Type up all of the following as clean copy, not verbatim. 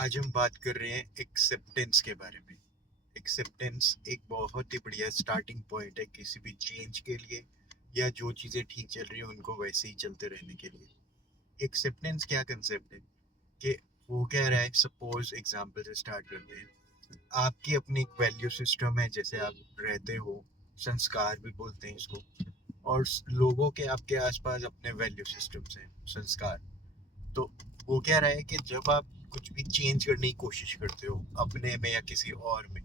आज हम बात कर रहे हैं एक्सेप्टेंस के बारे में। एक्सेप्टेंस एक बहुत ही बढ़िया स्टार्टिंग पॉइंट है किसी भी चेंज के लिए, या जो चीज़ें ठीक चल रही हैं उनको वैसे ही चलते रहने के लिए। एक्सेप्टेंस क्या कंसेप्ट है कि वो कह रहा है, सपोज एग्जांपल से स्टार्ट करते हैं। आपकी अपनी एक वैल्यू सिस्टम है, जैसे आप रहते हो, संस्कार भी बोलते हैं इसको। और लोगों के आपके आसपास अपने वैल्यू सिस्टम्स हैं, संस्कार। तो वो कह रहा है कि जब आप कुछ भी चेंज करने की कोशिश करते हो अपने में या किसी और में,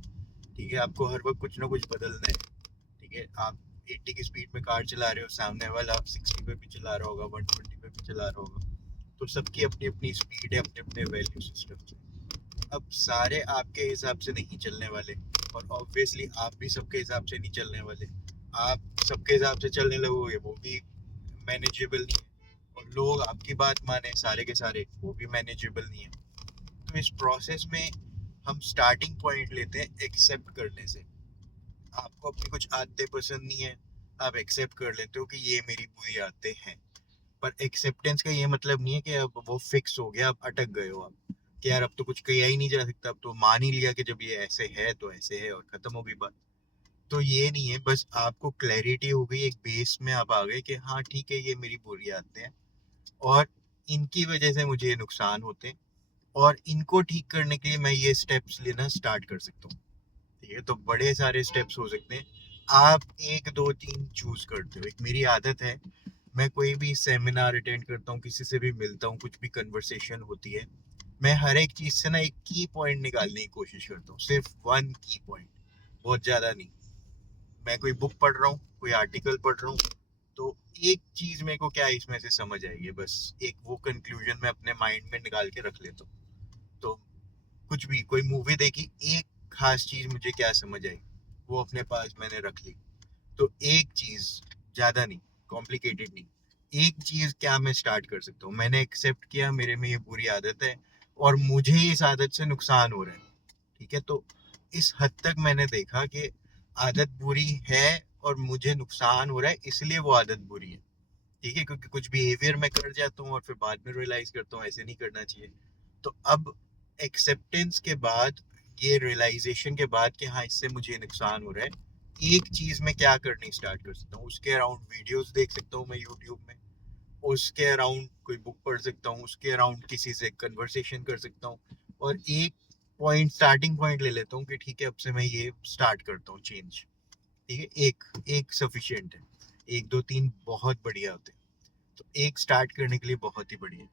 ठीक है, आपको हर वक्त कुछ ना कुछ बदलना है। ठीक है, आप 80 की स्पीड में कार चला रहे हो, सामने वाला आप 60 पे भी चला रहा होगा, 120 पे भी चला रहा होगा। तो सबकी अपनी अपनी स्पीड है, अपने अपने वैल्यू सिस्टम है। अब सारे आपके हिसाब से नहीं चलने वाले, और ऑब्वियसली आप भी सबके हिसाब से नहीं चलने वाले। आप सबके हिसाब से चलने लगोगे, वो भी मैनेजेबल नहीं है। और लोग आपकी बात माने सारे के सारे, वो भी मैनेजेबल नहीं है। तो इस प्रोसेस में हम स्टार्टिंग पॉइंट लेते हैं एक्सेप्ट करने से। आपको अपनी कुछ आदतें पसंद नहीं है, आप एक्सेप्ट कर लेते हो कि ये मेरी बुरी आदतें हैं। पर एक्सेप्टेंस का ये मतलब नहीं है कि अब वो फिक्स हो गया, अब अटक गए हो आप, कि यार अब तो कुछ किया ही नहीं जा सकता, अब तो मान ही लिया कि जब ये ऐसे है तो ऐसे है और खत्म हो गई बात। तो ये नहीं है, बस आपको क्लैरिटी हो गई, एक बेस में आप आ गए कि हाँ ठीक है, ये मेरी बुरी आदतें हैं और इनकी वजह से मुझे ये नुकसान होते हैं, और इनको ठीक करने के लिए मैं ये स्टेप्स लेना स्टार्ट कर सकता हूँ। ठीक है, तो बड़े सारे स्टेप्स हो सकते हैं। आप एक दो तीन चूज करते हो। एक मेरी आदत है, मैं कोई भी सेमिनार अटेंड करता हूँ, किसी से भी मिलता हूँ, कुछ भी कन्वर्सेशन होती है, मैं हर एक चीज से ना एक की पॉइंट निकालने की कोशिश करता हूँ, सिर्फ वन की पॉइंट, बहुत ज्यादा नहीं। मैं कोई बुक पढ़ रहा हूँ, कोई आर्टिकल पढ़ रहा हूँ, तो एक चीज मेरे को क्या इसमें से समझ आएगी, बस एक वो कंक्लूजन मैं अपने माइंड में निकाल के रख लेता हूँ। तो कुछ भी, कोई मूवी देखी, एक खास चीज मुझे क्या समझ आई, वो अपने पास मैंने रख ली। तो एक चीज, ज्यादा नहीं, कॉम्प्लिकेटेड नहीं, एक चीज क्या मैं स्टार्ट कर सकता हूँ। मैंने एक्सेप्ट किया मेरे में ये बुरी आदत है और मुझे इस आदत से नुकसान हो रहा है। ठीक है, तो इस हद तक मैंने देखा कि आदत बुरी है और मुझे नुकसान हो रहा है, इसलिए वो आदत बुरी है। ठीक है, क्योंकि कुछ बिहेवियर मैं कर जाता हूँ और फिर बाद में रियलाइज करता हूँ ऐसे नहीं करना चाहिए। तो अब एक्सेप्टेंस के बाद, ये रियलाइजेशन के बाद कि हाँ इससे मुझे नुकसान हो रहा है, एक चीज मैं क्या करनी स्टार्ट कर सकता हूँ, उसके अराउंड वीडियोस देख सकता हूँ मैं यूट्यूब में, उसके अराउंड कोई बुक पढ़ सकता हूँ, उसके अराउंड किसी से कन्वर्सेशन कर सकता हूँ, और एक पॉइंट, स्टार्टिंग पॉइंट ले लेता हूँ कि ठीक है अब से मैं ये स्टार्ट करता हूँ चेंज। ठीक है, एक एक सफिशियंट है, एक दो तीन बहुत बढ़िया होते हैं। तो एक स्टार्ट करने के लिए बहुत ही बढ़िया।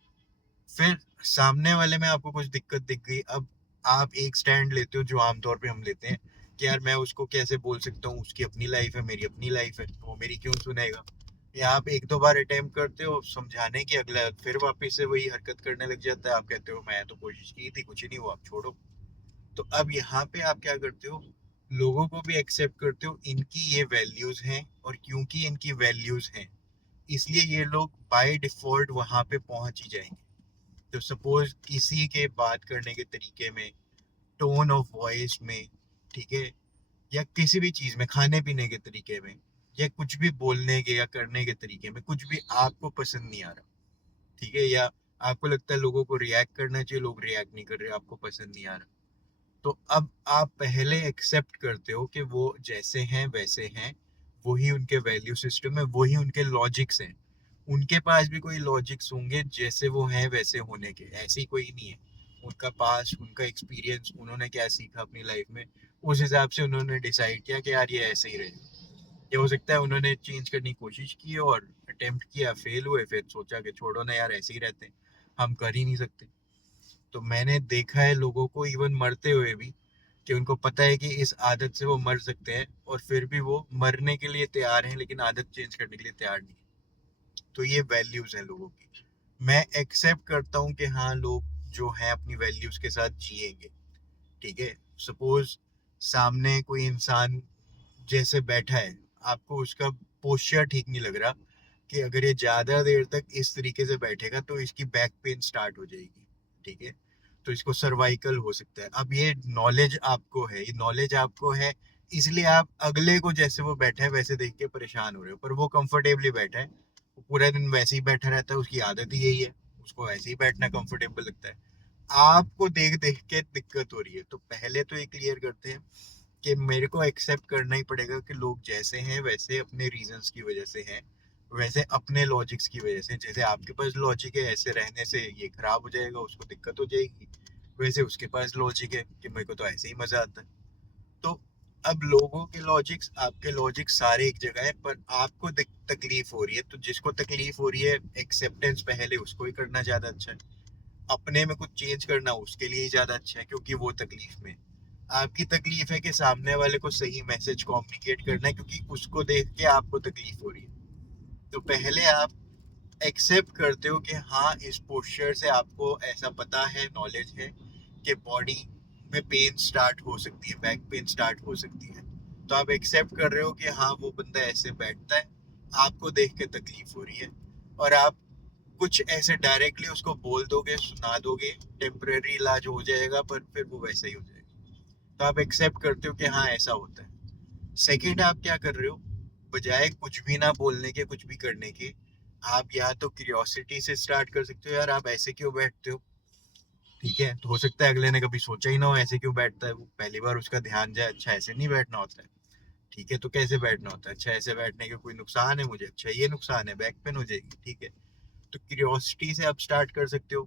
फिर सामने वाले में आपको कुछ दिक्कत दिख गई, अब आप एक स्टैंड लेते हो जो आमतौर पे हम लेते हैं कि यार मैं उसको कैसे बोल सकता हूँ, उसकी अपनी लाइफ है, मेरी अपनी लाइफ है, तो वो मेरी क्यों सुनेगा। या आप एक दो बार अटेम्प्ट करते हो समझाने की, अगला फिर वापस से वही हरकत करने लग जाता है, आप कहते हो मैं तो कोशिश की थी, कुछ नहीं हुआ, आप छोड़ो। तो अब यहाँ पे आप क्या करते हो, लोगों को भी एक्सेप्ट करते हो, इनकी ये वैल्यूज हैं, और क्योंकि इनकी वैल्यूज हैं इसलिए ये लोग बाय डिफॉल्ट वहां पे पहुंच ही जाएंगे। तो सपोज किसी के बात करने के तरीके में, टोन ऑफ वॉइस में, ठीक है, या किसी भी चीज में, खाने पीने के तरीके में, या कुछ भी बोलने के या करने के तरीके में, कुछ भी आपको पसंद नहीं आ रहा, ठीक है, या आपको लगता है लोगों को रिएक्ट करना चाहिए, लोग रिएक्ट नहीं कर रहे, आपको पसंद नहीं आ रहा, तो अब आप पहले एक्सेप्ट करते हो कि वो जैसे हैं वैसे हैं, वही उनके वैल्यू सिस्टम है, वही उनके लॉजिक्स हैं। उनके पास भी कोई लॉजिक्स होंगे जैसे वो हैं वैसे होने के, ऐसे ही कोई नहीं है। उनका पास, उनका एक्सपीरियंस, उन्होंने क्या सीखा अपनी लाइफ में, उस हिसाब से उन्होंने डिसाइड किया कि यार ये ऐसे ही रहेगा। ये हो सकता है उन्होंने चेंज करने की कोशिश की और अटेम्प्ट किया, फेल हुए, फिर सोचा कि छोड़ो ना यार, ऐसे ही रहते हैं, हम कर ही नहीं सकते। तो मैंने देखा है लोगों को इवन मरते हुए भी, कि उनको पता है कि इस आदत से वो मर सकते हैं, और फिर भी वो मरने के लिए तैयार हैं, लेकिन आदत चेंज करने के लिए तैयार नहीं है। तो ये वैल्यूज हैं लोगों की। मैं एक्सेप्ट करता हूँ कि हाँ लोग जो हैं अपनी वैल्यूज के साथ जिएंगे। ठीक है, सपोज सामने कोई इंसान जैसे बैठा है, आपको उसका पोस्चर ठीक नहीं लग रहा, कि अगर ये ज्यादा देर तक इस तरीके से बैठेगा तो इसकी बैक पेन स्टार्ट हो जाएगी। ठीक है, तो इसको सर्वाइकल हो सकता है। अब ये नॉलेज आपको है, ये नॉलेज आपको है, इसलिए आप अगले को जैसे वो बैठा है वैसे देख के परेशान हो रहे हो, पर वो कंफर्टेबली बैठा है, वो पूरा दिन वैसे ही बैठा रहता है, उसकी आदत ही यही है, उसको वैसे ही बैठना कंफर्टेबल लगता है। आपको देख देख के दिक्कत हो रही है, तो पहले तो ये क्लियर करते हैं कि मेरे को एक्सेप्ट करना ही पड़ेगा कि लोग जैसे हैं वैसे अपने रीजंस की वजह से हैं, वैसे अपने लॉजिक्स की वजह से। जैसे आपके पास लॉजिक है ऐसे रहने से ये खराब हो जाएगा, उसको दिक्कत हो जाएगी, वैसे उसके पास लॉजिक है कि मेरे को तो ऐसे ही मजा आता है। तो अब लोगों के लॉजिक्स आपके लॉजिक सारे एक जगह है, पर आपको तकलीफ हो रही है, तो जिसको तकलीफ हो रही है एक्सेप्टेंस पहले उसको ही करना ज्यादा अच्छा है। अपने में कुछ चेंज करना उसके लिए ही ज्यादा अच्छा है, क्योंकि वो तकलीफ में है। आपकी तकलीफ है कि सामने वाले को सही मैसेज कम्युनिकेट करना है, क्योंकि उसको देख के आपको तकलीफ हो रही है। तो पहले आप एक्सेप्ट करते हो कि हाँ इस पोस्चर से आपको ऐसा पता है, नॉलेज है कि बॉडी में पेन स्टार्ट हो सकती है, बैक पेन स्टार्ट हो सकती है। तो आप एक्सेप्ट कर रहे हो कि हाँ वो बंदा ऐसे बैठता है, आपको देख के तकलीफ हो रही है, और आप कुछ ऐसे डायरेक्टली उसको बोल दोगे, सुना दोगे, टेम्परेरी इलाज हो जाएगा, पर फिर वो वैसा ही हो जाएगा। तो आप एक्सेप्ट करते हो कि हाँ ऐसा होता है। सेकेंड, आप क्या कर रहे हो, बजाय कुछ भी ना बोलने के, कुछ भी करने के, आप या तो क्यूरियोसिटी से स्टार्ट कर सकते हो, यार आप ऐसे क्यों बैठते हो। ठीक है, तो हो सकता है अगले ने कभी सोचा ही ना हो ऐसे क्यों बैठता है, वो पहली बार उसका ध्यान जाए, अच्छा ऐसे नहीं बैठना होता है। ठीक है, तो कैसे बैठना होता है, अच्छा ऐसे बैठने के कोई नुकसान है मुझे, अच्छा ये नुकसान है, बैक पेन हो जाएगी। ठीक है, तो क्यूरियोसिटी से आप स्टार्ट कर सकते हो।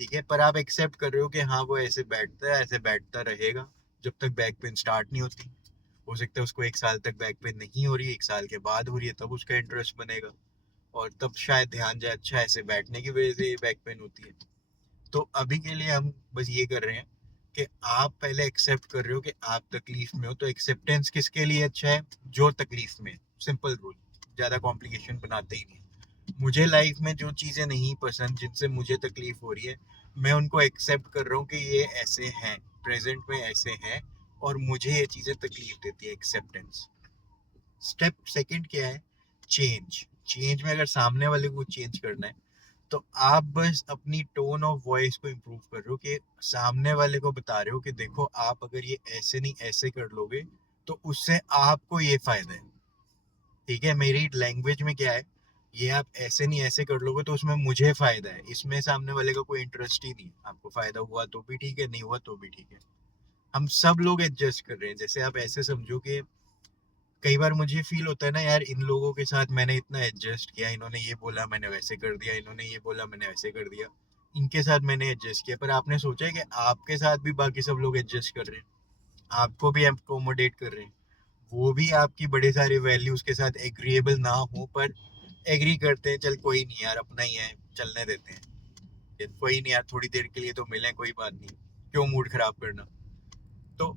ठीक है, पर आप एक्सेप्ट कर रहे हो कि हाँ वो ऐसे बैठता है, ऐसे बैठता रहेगा जब तक बैक पेन स्टार्ट नहीं होती। हो सकता है उसको 1 साल तक बैक पेन नहीं हो रही है, 1 साल के बाद हो रही है, तब उसका इंटरेस्ट बनेगा, और तब शायद ध्यान जाए अच्छा ऐसे बैठने की वजह से ये बैक पेन होती है। तो अभी के लिए हम बस ये कर रहे हैं कि आप पहले एक्सेप्ट कर रहे हो कि आप तकलीफ में हो। तो एक्सेप्टेंस किसके लिए अच्छा है, जो तकलीफ में। सिंपल रूल, ज्यादा कॉम्प्लिकेशन बनाते ही नहीं। मुझे लाइफ में जो चीजें नहीं पसंद, जिनसे मुझे तकलीफ हो रही है, मैं उनको एक्सेप्ट कर रहा हूँ कि ये ऐसे हैं, प्रेजेंट में ऐसे हैं, और मुझे ये चीजें तकलीफ देती है। एक्सेप्टेंस। स्टेप सेकंड क्या है, चेंज। चेंज में अगर सामने वाले को चेंज करना है, तो आप बस अपनी टोन ऑफ वॉइस को इम्प्रूव कर रहे हो, कि सामने वाले को बता रहे हो कि देखो आप अगर ये ऐसे नहीं ऐसे कर लोगे तो उससे आपको ये फायदा है। ठीक है, मेरी लैंग्वेज में क्या है, ये आप ऐसे नहीं ऐसे कर लोगे तो उसमें मुझे फायदा है, इसमें सामने वाले का कोई इंटरेस्ट ही नहीं है। आपको फायदा हुआ तो भी ठीक है, नहीं हुआ तो भी ठीक है। हम सब लोग एडजस्ट कर रहे हैं। जैसे आप ऐसे समझो कि कई बार मुझे फील होता है ना, यार इन लोगों के साथ मैंने इतना एडजस्ट किया, इन्होंने ये बोला मैंने वैसे कर दिया, इन्होंने ये बोला मैंने वैसे कर दिया, इनके साथ मैंने एडजस्ट किया। पर आपने सोचा है कि आपके साथ भी बाकी सब लोग एडजस्ट कर रहे हैं, आपको भी अकोमोडेट कर रहे हैं, वो भी आपकी बड़े सारे वैल्यूज के साथ एग्रीएबल ना हो, पर एग्री करते हैं, चल कोई नहीं यार अपना ही है, चलने देते हैं, कि कोई नहीं यार थोड़ी देर के लिए तो मिले, कोई बात नहीं, क्यों मूड खराब करना। तो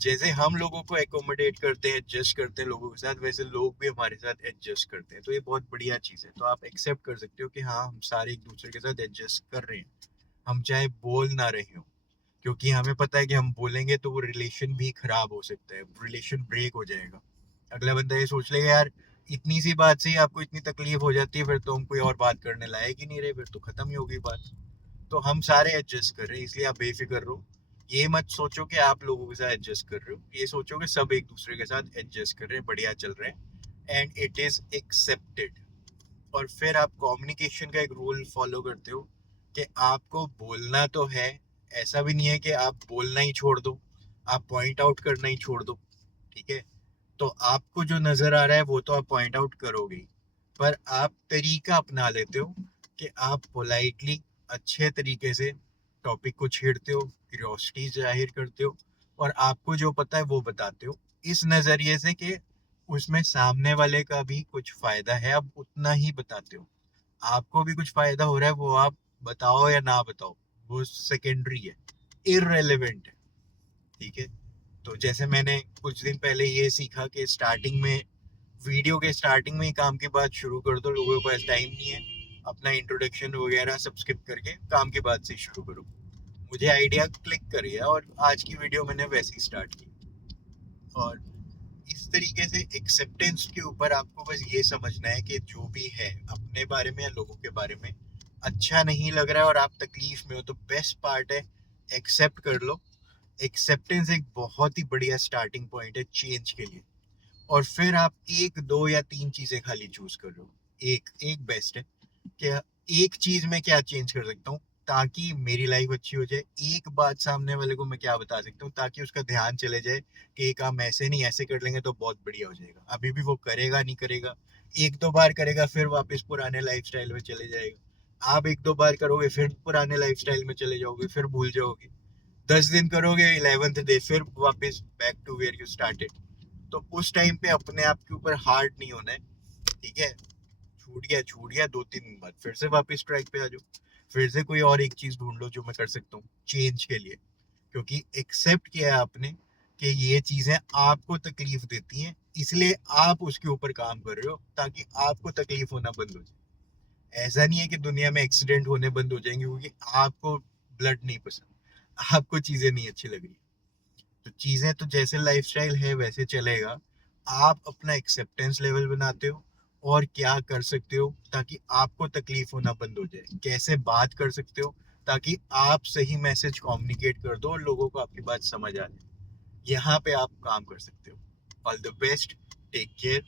जैसे हम लोगों को एकोमोडेट करते हैं, एडजस्ट करते हैं लोगों के साथ, वैसे लोग भी हमारे साथ एडजस्ट करते हैं। तो ये बहुत बढ़िया चीज़ है। तो आप एक्सेप्ट कर सकते हो कि हाँ हम सारे एक दूसरे के साथ एडजस्ट कर रहे हैं, हम चाहे बोल ना रहे हो, क्योंकि हमें पता है कि हम बोलेंगे तो वो रिलेशन भी खराब हो सकता है, रिलेशन ब्रेक हो जाएगा। अगला बंदा ये सोच लेगा, यार इतनी सी बात से ही आपको इतनी तकलीफ हो जाती है, फिर तो हम कोई और बात करने लायक ही नहीं रहे, फिर तो खत्म ही होगी बात। तो हम सारे एडजस्ट कर रहे हैं, इसलिए आप बेफिक्र रहो। ये मत सोचो कि आप लोगों के साथ एडजस्ट कर रहे हो, ये सोचो कि सब एक दूसरे के साथ एडजस्ट कर रहे हैं, बढ़िया चल रहे हैं, एंड इट इज एक्सेप्टेड। और फिर आप कम्युनिकेशन का एक रूल फॉलो करते हो कि आपको बोलना तो है, ऐसा भी नहीं है कि आप बोलना ही छोड़ दो, आप पॉइंट आउट करना ही छोड़ दो। ठीक है, तो आपको जो नजर आ रहा है वो तो आप पॉइंट आउट करोगे ही, पर आप तरीका अपना लेते हो कि आप पोलाइटली, अच्छे तरीके से टॉपिक को छेड़ते हो, क्यूरियोसिटी जाहिर करते हो, और आपको जो पता है वो बताते हो, इस नजरिए से कि उसमें सामने वाले का भी कुछ फायदा है, अब उतना ही बताते हो। आपको भी कुछ फायदा हो रहा है, वो आप बताओ या ना बताओ, वो सेकेंडरी है, इररेलेवेंट है। ठीक है, तो जैसे मैंने कुछ दिन पहले ये सीखा कि स्टार्टिंग में, वीडियो के स्टार्टिंग में ही काम की बात शुरू कर दो, लोगों के पास टाइम नहीं है, अपना इंट्रोडक्शन वगैरह सब स्किप करके काम की बात से शुरू करो। मुझे आइडिया क्लिक कर गया और आज की वीडियो मैंने वैसे ही स्टार्ट की। और इस तरीके से एक्सेप्टेंस के ऊपर आपको बस ये समझना है कि जो भी है अपने बारे में या लोगों के बारे में अच्छा नहीं लग रहा है और आप तकलीफ में हो, तो बेस्ट पार्ट है एक्सेप्ट कर लो। एक्सेप्टेंस एक बहुत ही बढ़िया स्टार्टिंग पॉइंट है चेंज के लिए। और फिर आप एक दो या तीन चीजें खाली चूज कर लो, एक एक बेस्ट है कि एक चीज में क्या चेंज कर सकता हूँ, ताकि मेरी लाइफ अच्छी हो जाए। एक बात सामने वाले को मैं क्या बता सकता हूँ ताकि उसका ध्यान चले जाए कि एक काम ऐसे नहीं ऐसे कर लेंगे तो बहुत बढ़िया हो जाएगा। अभी भी वो करेगा नहीं करेगा, एक दो बार करेगा फिर वापस पुराने लाइफस्टाइल में चले जाएगा। आप एक दो बार करोगे फिर पुराने लाइफस्टाइल में चले जाओगे, फिर भूल जाओगे। 10 दिन करोगे, 11th डे फिर वापस back to where you started. तो उस टाइम पे अपने आप के ऊपर हार्ड नहीं होना है। ठीक है, छूट गया 2-3 दिन बाद फिर से वापस ट्रैक पे आ जाओ। फिर से कोई और एक चीज ढूंढ लो जो मैं कर सकता हूँ चेंज के लिए। क्योंकि एक्सेप्ट किया है आपने कि ये चीजें आपको तकलीफ देती हैं, इसलिए आप उसके ऊपर काम कर रहे हो ताकि आपको तकलीफ होना बंद हो जाए। ऐसा नहीं है कि दुनिया में एक्सीडेंट होने बंद हो जाएंगे क्योंकि आपको ब्लड नहीं पसंद, आपको चीजें नहीं अच्छी लग रही। तो चीजें तो जैसे लाइफस्टाइल है वैसे चलेगा। आप अपना एक्सेप्टेंस लेवल बनाते हो और क्या कर सकते हो ताकि आपको तकलीफ होना बंद हो जाए, कैसे बात कर सकते हो ताकि आप सही मैसेज कम्युनिकेट कर दो और लोगों को आपकी बात समझ आ जाए। यहाँ पे आप काम कर सकते हो। All the best, take care.